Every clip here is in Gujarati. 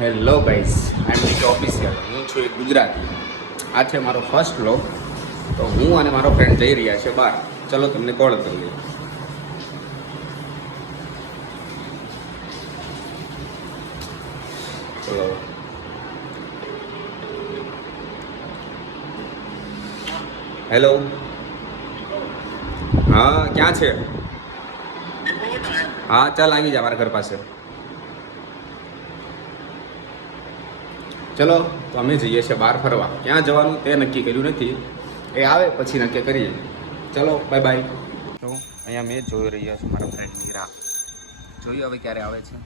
હેલો ગાઈસ, આઈ એમ ડીકે ઓફિશિયલ. હું છું એક ગુજરાતી. આ છે મારો ફર્સ્ટ વ્લોગ. તો હું અને મારો ફ્રેન્ડ જઈ રહ્યા છે બહાર. ચલો તમને કોલ કરીએ. ચલો. હેલો. હા, ક્યાં છે? હા, ચાલ આવી જા મારા ઘર પાસે. ચલો, તો અમે જઈએ છીએ બહાર ફરવા. ક્યાં જવાનું તે નક્કી કર્યું નથી. એ આવે પછી નક્કી કરીએ. ચલો, બાય બાય. તો અહીંયા મેં જોઈ રહ્યો છું મારા ફ્રેન્ડની રાહ. જોયું હવે ક્યારે આવે છે.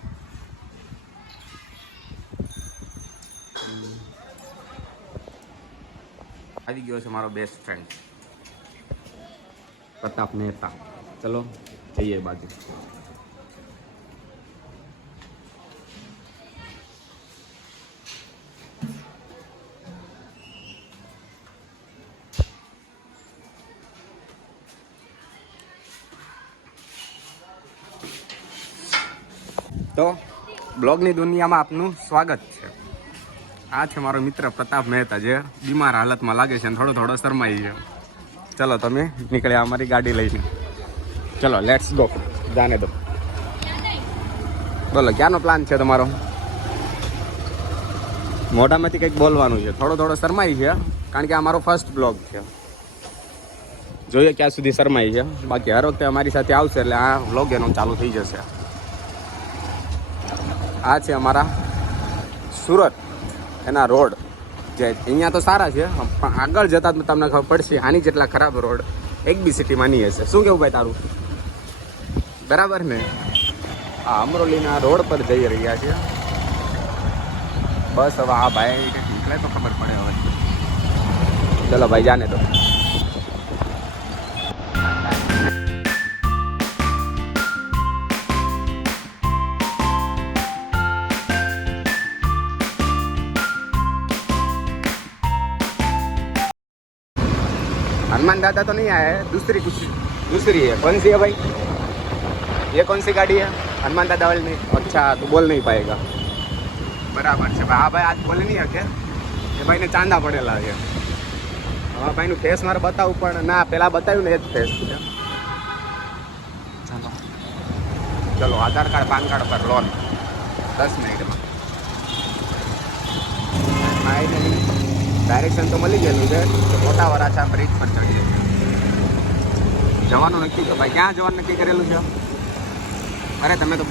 આવી ગયો છે મારો બેસ્ટ ફ્રેન્ડ પ્રતાપ મહેતા. ચલો જઈએ એ બાજુ. તો બ્લોગની દુનિયામાં આપનું સ્વાગત છે. આ છે મારો મિત્ર પ્રતાપ મહેતા, જે બીમાર હાલતમાં લાગે છે અને થોડો શરમાઈ છે. ચલો તમે નીકળ્યા અમારી ગાડી લઈને. ચલો લેટ્સ ગો. જાને દો. બોલો ક્યાંનો પ્લાન છે તમારો? મોઢામાંથી કંઈક બોલવાનું છે. થોડો શરમાઈ છે, કારણ કે આ મારો ફર્સ્ટ બ્લોગ છે. જોઈએ ક્યાં સુધી શરમાઈ છે. બાકી હર વખતે અમારી સાથે આવશે એટલે આ વ્લોગ એનો ચાલુ થઈ જશે. આ છે અમારા સુરત એના રોડ. જે અહીંયા તો સારા છે, પણ આગળ જતાં તમને ખબર પડશે આની જેટલા ખરાબ રોડ એક બી સિટીમાં નહીં હશે. શું કેવું ભાઈ તારું? બરાબર ને? આ અમરોલીના રોડ પર જઈ રહ્યા છે. બસ હવે આ ભાઈ નીકળે તો ખબર પડે હવે. ચલો ભાઈ જાને તો. हनुमान दादा तो नहीं आया है, दूसरी है. कौन सी है भाई? ये कौन सी गाड़ी है? हनुमान दादा वाली नहीं. अच्छा, तो बोल नहीं पाएगा. बराबर છે ભાઈ. આ ભાઈ આજ બોલે નહીં શકે. એ ભાઈને ચાંદા પડેલા છે. હા ભાઈનું ફેસ મારે બતાવવું પણ ના, પેલા બતાવ્યું ને એ જ ફેસ છે. ચલો આધાર કાર્ડ પાન કાર્ડ પર લોન 10 મિનિટમાં. ડાયરેક્શન તો મળી ગયેલું છે. મોટા વરાછા બ્રિજ પર ચડીએ. જવાનું નક્કી છે ભાઈ. ક્યાં જવાનું નક્કી કરેલું છે? અરે તમે તો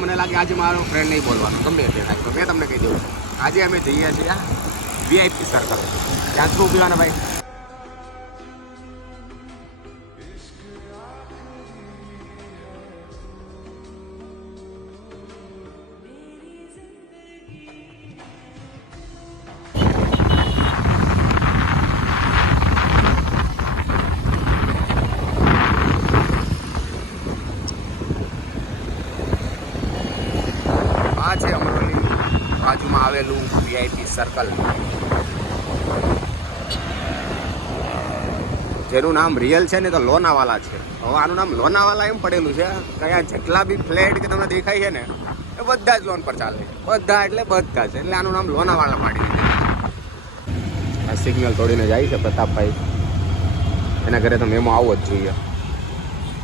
મને લાગે આજે મારો ફ્રેન્ડ નહીં બોલવાનો, ગમે તે થાય. તો મેં તમને કહી દઉં, આજે અમે જઈએ છીએ VIP સર્કલ. ત્યાં શું પીવાના ભાઈ? આ છે અમરોલી બાજુમાં આવેલું VIP સર્કલ, જેનું નામ રિયલ છે ને તો લોનાવાલા છે. હવે આનું નામ લોનાવાલા એમ પડેલું છે કે અહીંયા જેટલા બી ફ્લેટ કે તમને દેખાય છે ને એ બધા જ લોન પર ચાલે. બધા એટલે બધા છે, એટલે આનું નામ લોનાવાલા પાડી દીધું. આ સિગ્નલ તોડીને જાય છે પ્રતાપભાઈ. એના ઘરે તો મેમો આવવો જ જોઈએ.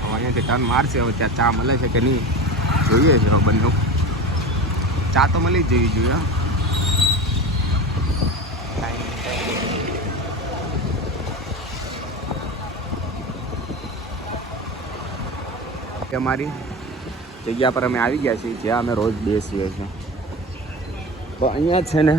હવે અહીંયાથી ટર્ન મારશે. હવે ત્યાં ચા મળે છે કે નહીં જોઈએ છે. બંને ચા તો મળી જ જવી જોઈએ. અમારી જગ્યા પર અમે આવી ગયા છીએ, જ્યાં અમે રોજ બેસીએ છીએ. તો અહીંયા છે ને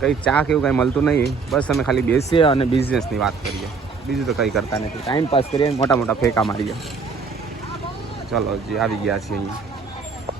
કંઈ ચા કે એવું કંઈ મળતું નહીં. બસ અમે ખાલી બેસીએ અને બિઝનેસની વાત કરીએ. બીજું તો કંઈ કરતા નથી. ટાઈમ પાસ કરીએ, મોટા ફેંકા મારીએ. ચલો જી આવી ગયા છીએ અહીંયા.